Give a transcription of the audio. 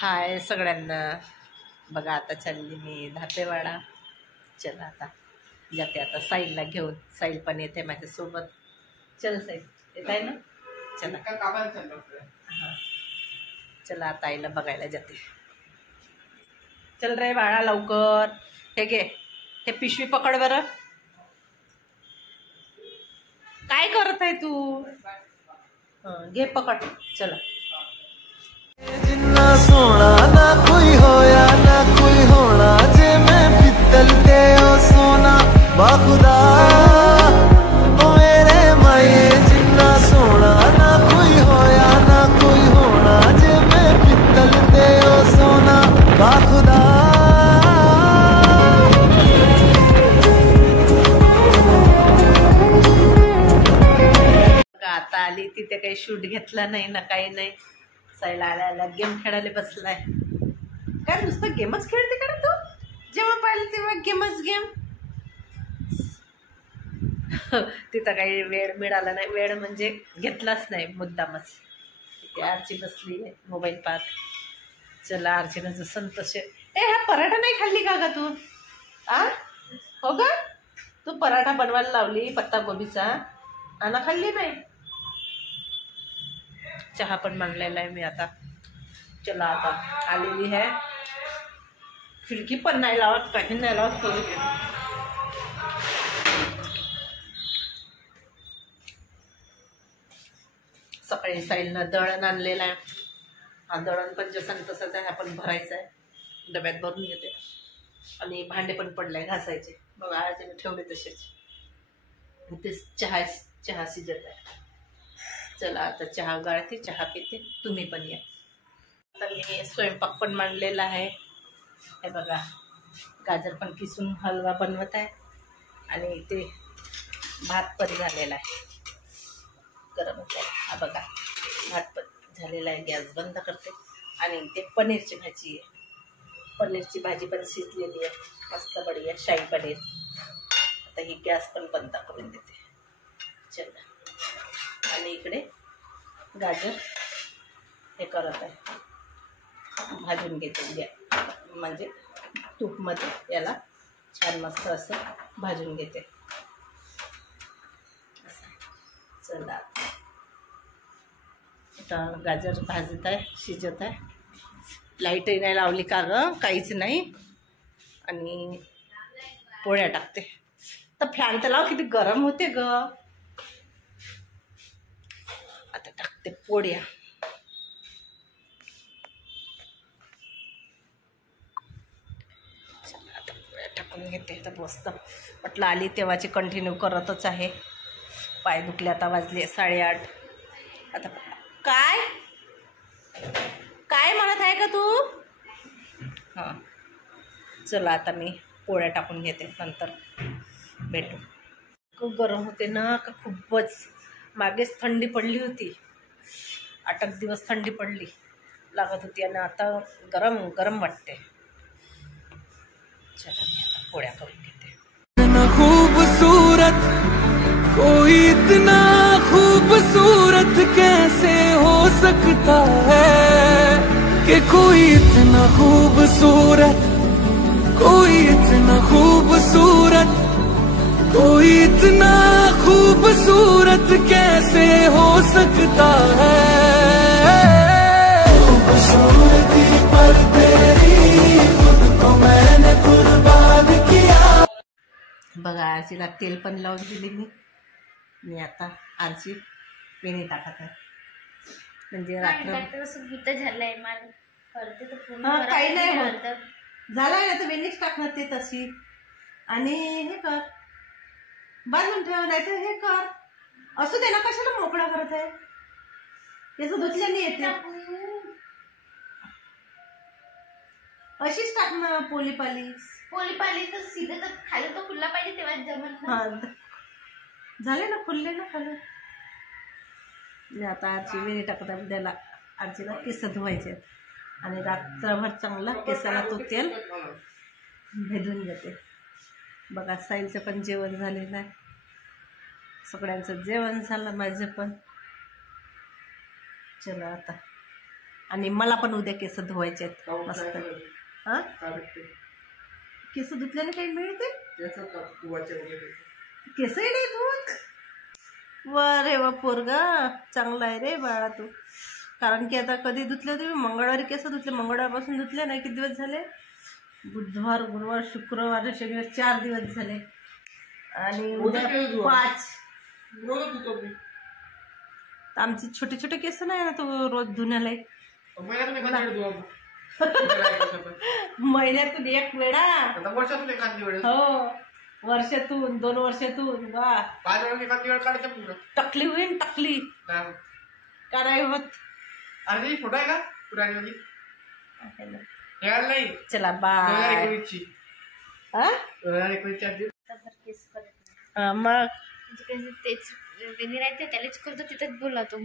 हाय सगळ्यांना. बघा आता चालली मी धापेवाडा. चला आता जाते आता साईलला घेऊन. साईल पण येते माझ्यासोबत. चल साईल येत आहे ना. चला हां चला आता आईला बघायला जाते. चल रे बाळा लवकर. हे घे हे पिशवी पकड बरं. काय करत आहे तू. घे पकड. चला जिन्ना सोना ना कोई होया ना कोई होना जे मैं पित्तल ते ओ सोना बाखुदा ओ मेरे माये जिन्ना सोना ना कोई होया ना कोई होना जे मैं पित्तल ते ओ सोना बाखुदा. आता आली तिथे काही शूट घेतला नाही ना काही नाही. साईला आल्याला गेम खेळायला बसलाय. काय नुसतं गेमच खेळते का तू. जेव्हा पाहिलं तेव्हा गेमच गेम. तिथं काही वेळ मिळाला नाही. वेळ म्हणजे घेतलाच नाही मुद्दामच. तिथे आरची बसली आहे मोबाईल पाहत. चला आरचीनं जसं तसे. हा पराठा नाही खाल्ली का ग तू. हो ग तू पराठा बनवायला लावली पत्ता गोबीचा आणि खाल्ली नाही. चहा पण मांडलेला आहे मी आता. चला आता आलेली आहे. खिडकी पण नाही लावत काही नाही लावत. करू सकाळी साईलनं दळण आणलेलं आहे. हा दळण पण जसं तसंच आहे. आपण भरायचं आहे. डब्यात भरून घेते. आणि भांडे पण पडले घासायचे. बघा आळतीने ठेवले तसेच. तेच चहा शिजत आहे. चला आता चहा गाळते. चहा पिते. तुम्ही पण या. आता मी स्वयंपाक पण मांडलेला आहे. हे बघा गाजर पण किसून हलवा बनवत आहे. आणि ते भात पण झालेला आहे. गरम होत आहे. हा बघा भात पण झालेला आहे. गॅस बंद करते. आणि ते पनीरची भाजी आहे. पनीरची भाजी पण शिजलेली आहे. मस्त बढिया शाही पनीर. आता ही गॅस पण बंद करून देते. चला आणि इकडे गाजर हे करत आहे. भाजून घेते म्हणजे तूपमध्ये याला छान मस्त असं भाजून घेते. चला आता गाजर भाजत आहे शिजत आहे. लाईटही नाही लावली का ग काहीच नाही. आणि पोळ्या टाकते. तर फॅन तर लाव किती गरम होते ग. आता टाकते पोळ्या. चला आता पोळ्या टाकून घेते. तर मस्त म्हटलं आली तेव्हाची कंटिन्यू करतच आहे. पाय दुखले. आता वाजले 8:30. आता काय काय म्हणत आहे का तू. हां चला आता मी पोळ्या टाकून घेते. नंतर भेटू. खूप गरम होते ना का खूपच. मागेच थंडी पडली होती. 8 दिवस थंडी पडली लागत होती. आणि आता गरम गरम वाटते. चला मी आता पोळ्या करून घेते. खूबसूरत कोई इतना खूबसूरत कैसे हो सकता है कि कोई इतना खूबसूरत कोई इतना खूबसूरत कोई इतना खूबसूरत कैसे हो सकता है. खूबसूरती पर तेरी खुद को मैंने कुर्बान किया. बघा आरचीला तेल पण लावून दिले मी आता आरची वेणी टाकत आहे. म्हणजे रात्र झालंय काही नाही होत. झालंय ना तर वेणीच टाकणार ते तशी. आणि हे कर बांधून ठेव नाही तर हे कर. असू दे ना कशाला मोकळा करत आहे. त्याचं धुतल्याने येते. अशीच टाक ना पोली पाली तर सीधे तर खाली तो खुल्ला पाहिजे तेव्हा जमत. हा झाले ना खुलले ना खाली. आता आरची वेणी टाकत आहे. उद्याला आरचीला केस धुवायचे. आणि रात्रभर चांगला केसाला तो तेल भेदून घेते. बघा साईलचं पण जेवण झालेलं आहे. सगळ्यांचं जेवण झालं माझं पण. चला आता आणि मला पण उद्या केस धुवायचे आहेत मस्त. हा केस धुतल्याने काही मिळते? केसही नाही धुवत. रे वा पोरगा चांगला आहे रे बाळा तू. कारण की आता कधी धुतले तुम्ही? मंगळवारी केस धुतले, मंगळवारपासून धुतले नाही. किती दिवस झाले? बुधवार, गुरुवार, शुक्रवार, शनिवार 4 दिवस झाले. आणि उद्या 5. आमचे छोटे छोटे केस नाही ना तो रोज धुण्याला. महिन्यातून 1 वेळा. हो वर्षातून 2 वर्षातून. वा टकली होईन टकली. का नाही होत? फोटो आहे का पुराणी? चला बाय. मग तेच राहते त्यालाच करतो तिथंच बोलावतो.